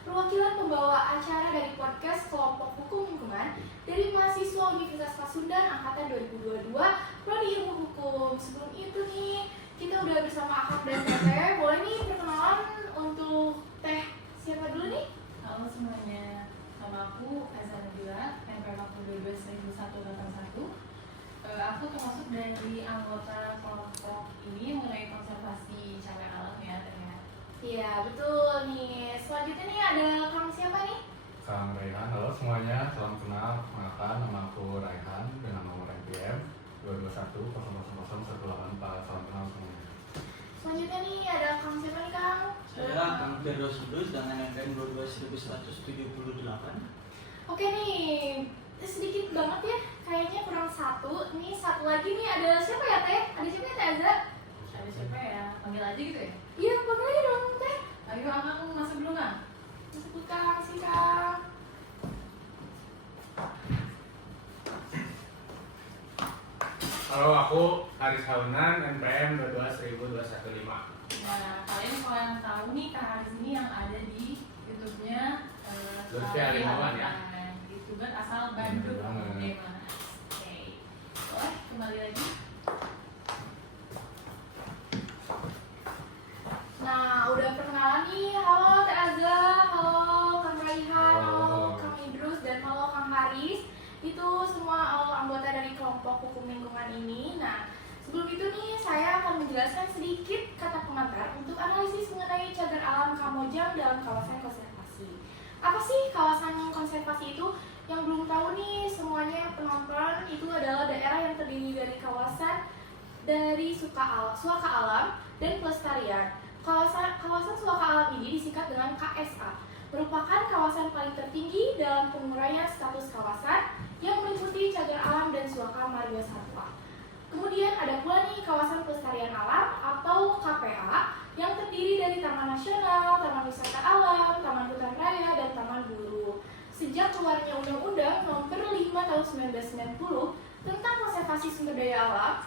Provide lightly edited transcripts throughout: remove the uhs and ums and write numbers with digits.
perwakilan pembawa acara dari podcast Kelompok Hukum Lingkungan dari mahasiswa Universitas Pasundan Angkatan 2022 Prodi Ilmu Hukum. Sebelum itu nih, kita udah bersama Akang dan Teteh. Boleh nih perkenalan untuk Teh siapa dulu nih? Halo semuanya, nama aku Azan Nabila, NPM aku 12.181. Aku termasuk dari anggota kelompok ini mengenai konservasi cagar alam ya, Teh. Iya, betul nih. Selanjutnya nih ada Kang siapa nih? Kang Raihan, halo semuanya, salam kenal, perkenalkan nama aku Raihan dengan nomor NPM 221000184, salam kenal semuanya. Selanjutnya nih ada Kang siapa nih Kang? Saya Kang Firdaus Lulus dengan NPM 12178. Oke nih, sedikit banget ya, kayaknya kurang satu. Nih satu lagi nih ada siapa ya Teh? Ada siapa ya Teh Azra? Ada siapa ya? Panggil aja gitu ya? Iya, panggil aja dong Teh. Ayo Akang masuk dulu nggak? Sebut Kang, si Kang. Halo, aku Haris Haunan, NPM 22115. Nah, kalian kalau yang tahu nih Kak Haris ini yang ada di YouTube-nya Lutfi Alimawan ya? YouTuber asal Bandung, Bener banget. Demas. Oke, boleh kembali lagi. Nah, udah perkenalan nih. Halo Teh Azra, halo Kang Raihan, halo Halo. Kang Idrus, dan halo Kang Haris. Itu semua anggota dari kelompok hukum lingkungan ini. Nah, sebelum itu nih saya akan menjelaskan sedikit kata pengantar untuk analisis mengenai cagar alam Kamojang dalam kawasan konservasi. Apa sih kawasan konservasi itu? Yang belum tahu nih semuanya penonton, itu adalah daerah yang terdiri dari kawasan dari suaka alam dan pelestarian. Kawasan suaka alam ini disingkat dengan KSA, merupakan kawasan paling tertinggi dalam penguraian status kawasan yang meliputi cagar alam dan suaka marga satwa. Kemudian ada pula nih kawasan pelestarian alam atau KPA yang terdiri dari Taman Nasional, Taman Wisata Alam, Taman Hutan Raya, dan Taman Buru. Sejak keluarnya Undang-Undang Nomor 5 Tahun 1990 tentang konservasi sumber daya alam,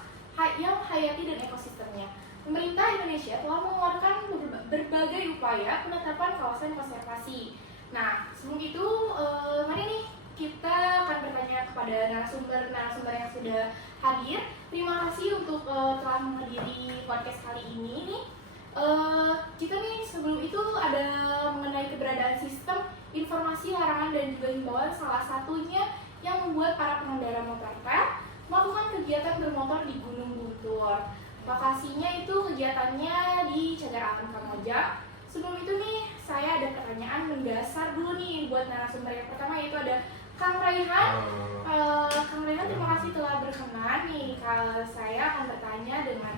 yang hayati dan ekosistemnya, pemerintah Indonesia telah mengeluarkan berbagai upaya penetapan kawasan konservasi. Nah, sebelum itu, mari nih kita akan bertanya kepada narasumber yang sudah hadir. Terima kasih untuk telah menghadiri podcast kali ini nih. Kita nih sebelum itu ada mengenai keberadaan sistem informasi larangan dan juga himbauan, salah satunya yang membuat para pengendara motor melakukan kegiatan bermotor di Gunung Guntur. Lokasinya itu kegiatannya di Cagar Alam Kamojang. Sebelum itu nih, saya ada pertanyaan mendasar dulu nih buat narasumber yang pertama, yaitu ada Kang Raihan. Kang Raihan, terima kasih telah berkenan nih. Kalau saya akan bertanya dengan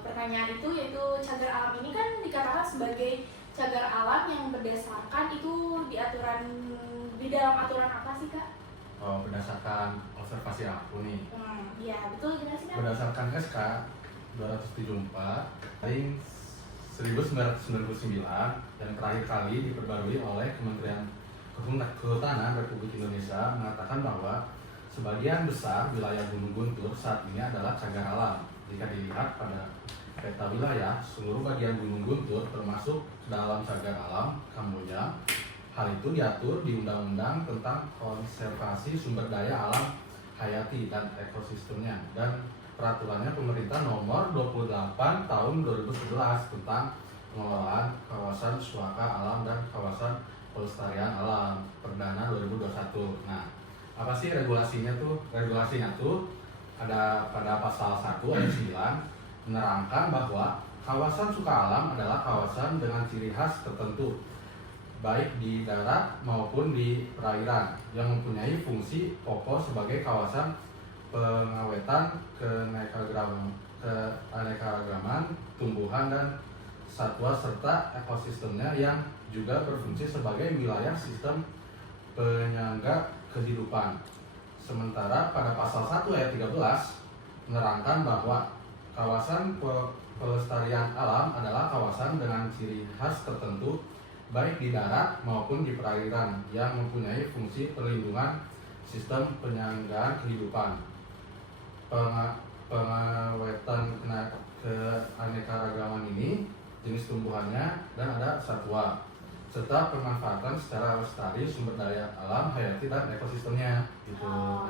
pertanyaan itu, yaitu cagar alam ini kan dikatakan sebagai cagar alam yang berdasarkan itu di dalam aturan apa sih Kak? Oh, berdasarkan observasi aku nih, Iya betul, gimana sih Kak? berdasarkan SK 274 ring 1999 yang terakhir kali diperbarui oleh Kementerian Kehutanan Republik Indonesia mengatakan bahwa sebagian besar wilayah Gunung Guntur saat ini adalah cagar alam. Jika dilihat pada peta wilayah, seluruh bagian Gunung Guntur termasuk dalam cagar alam Kamojang. Hal itu diatur di Undang-Undang tentang Konservasi Sumber Daya Alam Hayati dan Ekosistemnya dan peraturannya pemerintah nomor 28 tahun 2011 tentang pengelolaan kawasan suaka alam dan kawasan pelestarian alam Perdana 2021. Nah, apa sih regulasinya tuh? Regulasinya tuh ada pada pasal 1 ayat 9 menerangkan bahwa kawasan suaka alam adalah kawasan dengan ciri khas tertentu baik di darat maupun di perairan yang mempunyai fungsi pokok sebagai kawasan pengawetan keanekaragaman tumbuhan dan satwa serta ekosistemnya yang juga berfungsi sebagai wilayah sistem penyangga kehidupan. Sementara pada pasal 1 ayat 13 menerangkan bahwa kawasan pelestarian alam adalah kawasan dengan ciri khas tertentu baik di darat maupun di perairan yang mempunyai fungsi perlindungan sistem penyanggaan kehidupan, pengawetan keanekaragaman ini, jenis tumbuhannya, dan ada satwa. serta pemanfaatan secara lestari sumber daya alam, hayati dan ekosistemnya gitu. Oh.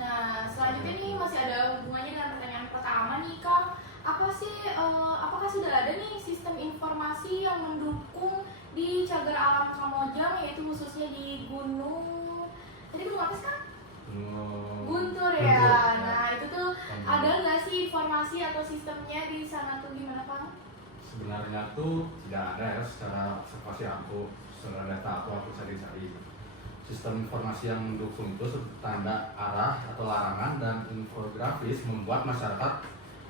Nah, selanjutnya nih masih ada hubungannya dengan pertanyaan pertama nih Kang. Apakah sudah ada nih sistem informasi yang mendukung di cagar alam Kamojang, yaitu khususnya di gunung, tadi gunung apa sih Kang? Guntur ya. Guntur. Nah itu tuh ada nggak sih informasi atau sistemnya di sana tuh gimana Kang? Sebenarnya tuh tidak ada ya secara observasi secara data aku cari-cari. Sistem informasi yang mendukung itu seperti tanda arah atau larangan dan infografis membuat masyarakat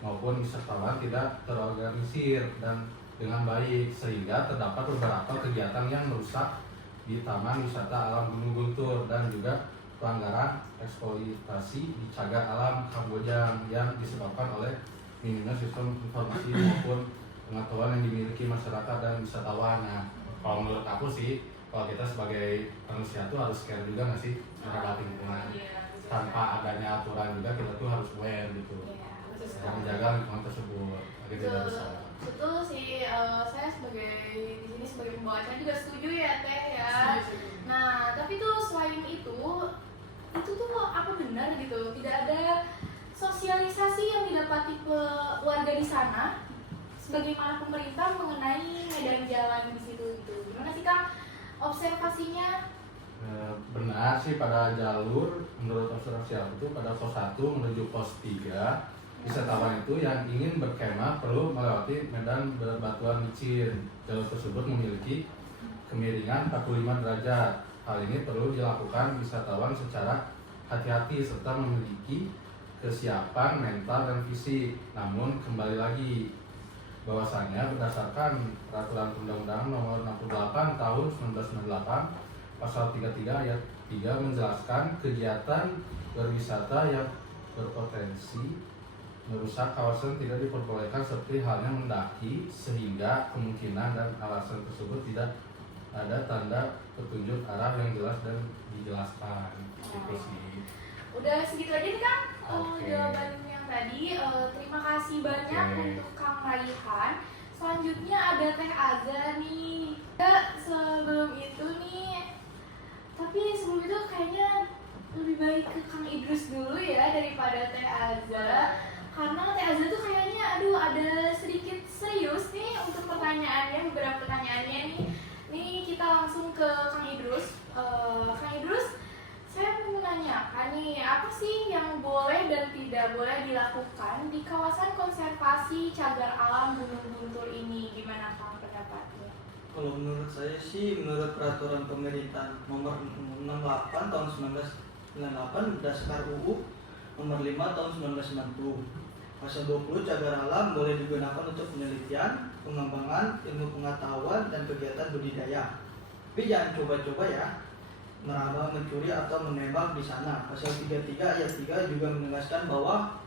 maupun wisatawan tidak terorganisir dan dengan baik, sehingga terdapat beberapa kegiatan yang merusak di Taman Wisata Alam Gunung Guntur dan juga pelanggaran eksploitasi di cagar alam Kamojang yang disebabkan oleh minimnya sistem informasi maupun pengetahuan yang dimiliki masyarakat dan wisatawan. Nah, kalau menurut aku sih, kalau kita sebagai manusia tuh harus care juga nggak sih terhadap lingkungan. Tanpa adanya aturan juga kita tuh harus aware gitu. Dan menjaga lingkungan tersebut agar tidak rusak. Betul sih, saya di sini sebagai pembawa acara juga setuju ya Teh ya. Nah, tapi tuh selain itu tuh apa benar gitu? Tidak ada sosialisasi yang didapati warga di sana sebagaimana pemerintah mengenai medan jalan di situ gitu. Gimana sih Kang observasinya? Benar sih, pada jalur menurut observasi aku tuh pada pos 1 menuju pos 3 wisatawan itu yang ingin berkemah perlu melewati medan berbatuan licin. Jalur tersebut memiliki kemiringan 45 derajat. Hal ini perlu dilakukan wisatawan secara hati-hati serta memiliki kesiapan mental dan fisik. Namun kembali lagi bahwasanya berdasarkan Peraturan Undang-Undang Nomor 68 Tahun 1998 Pasal 33 Ayat 3 menjelaskan kegiatan berwisata yang berpotensi merusak kawasan tidak diperbolehkan seperti halnya mendaki, sehingga kemungkinan dan alasan tersebut tidak ada tanda petunjuk arah yang jelas dan dijelaskan. Gitu sih. Udah segitu aja nih Kang Oke. jawaban yang tadi. Terima kasih banyak Oke. untuk Kang Raihan. Selanjutnya ada Teh Aza nih. Sebelum itu kayaknya lebih baik ke Kang Idrus dulu ya daripada Teh Aza. Karena Teh Aza tuh kayaknya ada sedikit serius nih untuk pertanyaannya, beberapa pertanyaannya nih. Nih kita langsung ke Kang Idrus. Kang Idrus, saya mau menanyakan nih, apa sih yang boleh dan tidak boleh dilakukan di kawasan konservasi cagar alam Gunung Guntur ini? Gimana Kang pendapatnya? Kalau menurut saya sih, menurut peraturan pemerintah nomor 68 tahun 1998 berdasarkan UU nomor 5 tahun 1990. Pasal 20 cagar alam boleh digunakan untuk penelitian, pengembangan, ilmu pengetahuan, dan kegiatan budidaya. Tapi jangan coba-coba ya meraba, mencuri, atau menembak di sana. Pasal 33 ayat 3 juga menegaskan bahwa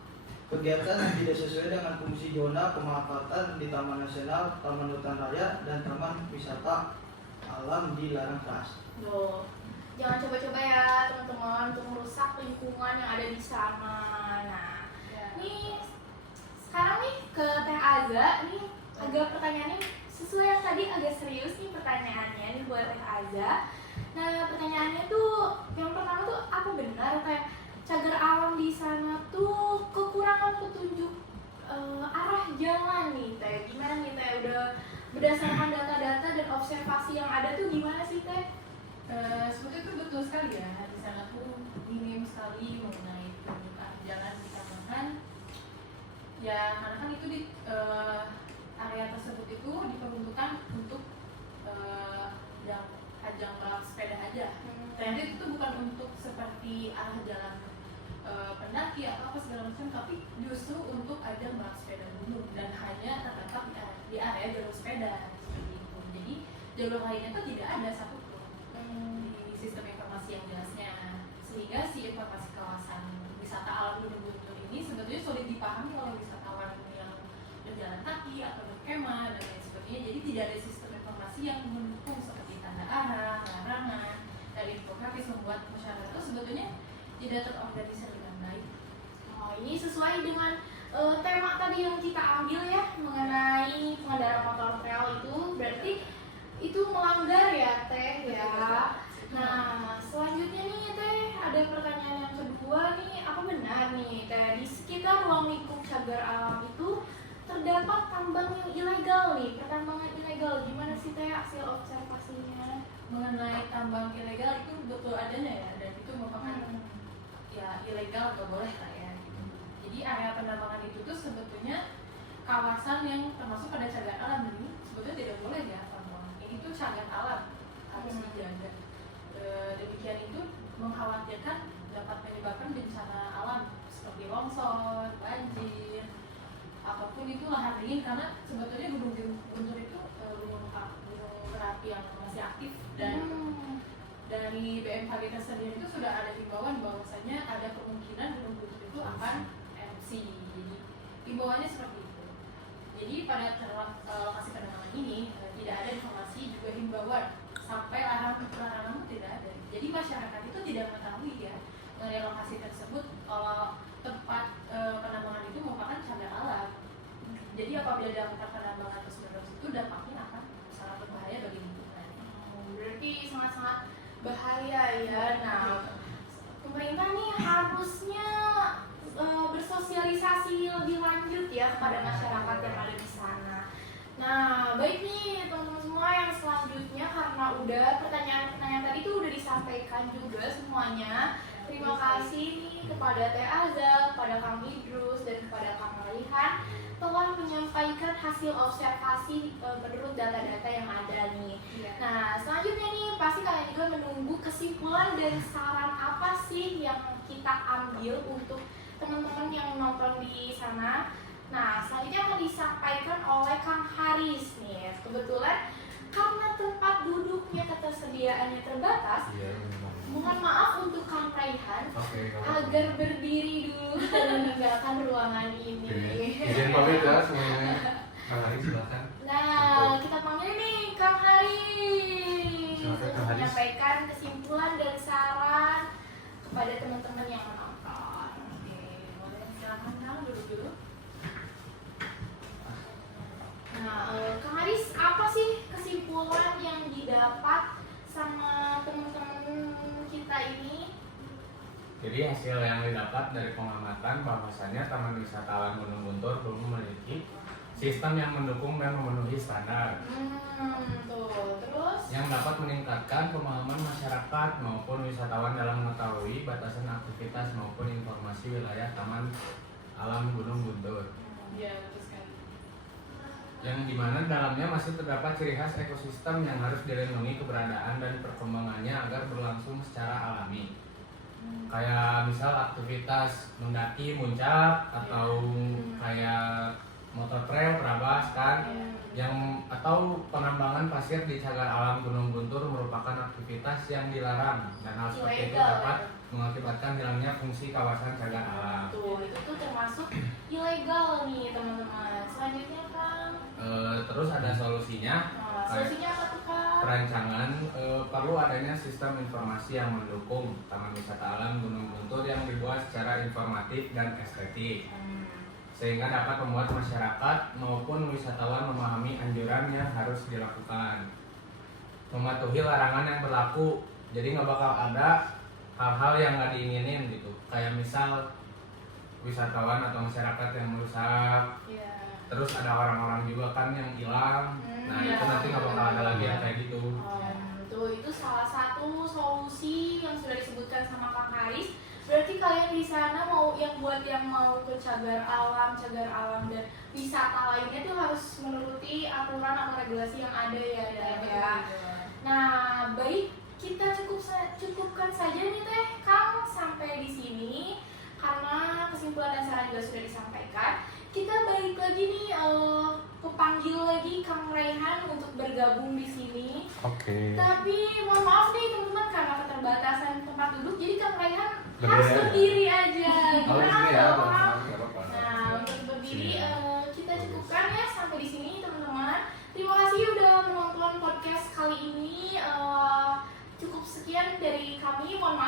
kegiatan yang tidak sesuai dengan fungsi zona pemanfaatan di Taman Nasional, Taman Hutan Raya, dan Taman Wisata Alam dilarang keras. Loh, jangan coba-coba ya teman-teman untuk merusak lingkungan yang ada di sana. Nah, nih sekarang nih ke Teh Aza nih, agak pertanyaannya sesuai yang tadi, agak serius nih pertanyaannya nih buat Teh Aza. Nah, pertanyaannya tuh yang pertama tuh, apa benar Teh cagar alam di sana tuh kekurangan petunjuk arah jalan nih Teh? Gimana nih Teh, udah berdasarkan data-data dan observasi yang ada tuh gimana sih Teh? Seperti itu betul sekali ya, di sana tuh minim sekali mengenai petunjuk arah jalan dikarenakan ya karena kan itu di area tersebut itu diperuntukkan untuk yang ajang balap sepeda aja. Ternyata itu tuh bukan untuk seperti arah jalan pendaki atau apa segala macam, tapi justru untuk ajang balap sepeda gunung dan hanya terdapat di area jalur sepeda seperti itu. Jadi jalur lainnya tuh tidak ada satupun di sistem informasi yang jelasnya, sehingga si informasi kawasan wisata alam Gunung Guntur ini sebetulnya sulit dipahami oleh wisatawan yang berjalan kaki atau berkemah dan lain sebagainya. Jadi tidak ada sistem informasi yang mendukung seperti tanda arah, larangan, dan infografis, membuat masyarakat itu sebetulnya tidak terorganisir dengan baik. Oh, ini sesuai dengan tema tadi yang kita ambil ya, mengenai pengendara motor trail itu. Berarti itu melanggar ya Teh ya. Nah, selanjutnya nih Teh, ada pertanyaan yang kedua nih, apa benar nih Teh di sekitar ruang lingkup cagar alam itu terdapat tambang yang ilegal nih, pertambangan ilegal? Gimana sih Teh hasil observasinya? Mengenai tambang ilegal itu betul adanya ya, dan itu merupakan ya ilegal atau boleh lah ya. Jadi area penambangan itu tuh sebetulnya kawasan yang termasuk pada cagar alam ini sebetulnya tidak boleh ya tambang. Ini tuh cagar alam harus dijaga. Demikian itu mengkhawatirkan dapat menyebabkan bencana alam seperti longsor, banjir, apapun itu lahar dingin, karena sebetulnya gunung Guntur itu gunung berapi yang masih aktif, dan dari BMKG sendiri itu sudah ada himbauan bahwasanya ada kemungkinan gunung Guntur itu akan erupsi. Jadi himbauannya seperti itu. Jadi pada lokasi penambangan ini tidak ada informasi juga himbauan sampai larangan tidak ada. Jadi masyarakat itu tidak mengetahui ya mengenai lokasi tersebut kalau tempat penambangan itu merupakan cagar alam. Jadi apabila ada tempat penambangan tersebut itu dampaknya akan sangat berbahaya bagi lingkungan. Berarti sangat-sangat bahaya ya. Nah, pemerintah nih harusnya bersosialisasi lebih lanjut ya kepada masyarakat yang ada di sana. Nah, baik nih teman-teman semua, yang selanjutnya karena udah pertanyaan-pertanyaan tadi tuh udah disampaikan juga semuanya. Terima kasih nih kepada Teh Azal, kepada Kang Idrus, dan kepada Kang Malihan telah menyampaikan hasil observasi menurut data-data yang ada nih. Nah, selanjutnya nih pasti kalian juga menunggu kesimpulan dan saran apa sih yang kita ambil untuk teman-teman yang nonton di sana. Nah, selanjutnya akan disampaikan oleh Kang Haris nih. Kebetulan karena tempat duduknya ketersediaannya terbatas, mohon maaf untuk Kang Raihan agar berdiri dulu dan meninggalkan ruangan ini. Izin pamit ya semuanya. Kang Haris silakan. Nah, kita panggil nih Kang Haris Silakan, untuk Kang Haris. menyampaikan kesimpulan dan saran kepada teman-teman yang menonton. Oke, boleh silakan Kang duduk dulu. Nah, Kang Haris, apa sih kesimpulan yang didapat sama teman-teman kita ini? Jadi hasil yang didapat dari pengamatan bahwasanya Taman Wisata Alam Gunung Guntur belum memiliki sistem yang mendukung dan memenuhi standar Tuh, terus? yang dapat meningkatkan pemahaman masyarakat maupun wisatawan dalam mengetahui batasan aktivitas maupun informasi wilayah Taman Alam Gunung Guntur, Ya, betul sekali. yang dimana dalamnya masih terdapat ciri khas ekosistem yang harus dilindungi keberadaan dan perkembangannya agar berlangsung secara alami. Kayak misal aktivitas mendaki muncak atau kayak motor trail, perabas kan, yang atau penambangan pasir di cagar alam Gunung Guntur merupakan aktivitas yang dilarang dan hal seperti itu Ilegal, dapat mengakibatkan hilangnya fungsi kawasan cagar alam. Tuh, itu tuh termasuk ilegal nih teman-teman. Selanjutnya Kang, Terus ada solusinya. solusinya apa tuh Kang? Perancangan perlu adanya sistem informasi yang mendukung Taman Wisata Alam Gunung Guntur yang dibuat secara informatif dan estetik, sehingga dapat membuat masyarakat maupun wisatawan memahami anjuran yang harus dilakukan, mematuhi larangan yang berlaku. Jadi nggak bakal ada hal-hal yang nggak diinginin gitu, kayak misal wisatawan atau masyarakat yang merusak. Terus ada orang-orang juga kan yang hilang. Nah itu nanti nggak bakal ada lagi yang kayak gitu. Tuh, itu salah satu solusi yang sudah disebutkan sama Kang Haris. Berarti kalian di sana mau yang buat yang mau ke cagar alam dan wisata lainnya tuh harus menuruti aturan atau regulasi yang ada ya. Nah, baik, kita cukupkan saja nih Teh Kang sampai di sini karena kesimpulan dan saran juga sudah disampaikan. Kita balik lagi nih kepanggil lagi Kang Raihan untuk bergabung di sini. Oke. Tapi mohon maaf nih teman-teman karena keterbatasan tempat duduk, jadi Kang Raihan harus Berdiri aja. berdiri aja. Kalau Gimana ini ya, dong? nggak apa-apa. Nah, untuk berdiri Sini. kita cukupkan ya sampai di sini teman-teman. Terima kasih udah menonton podcast kali ini. Cukup sekian dari kami. Mohon maaf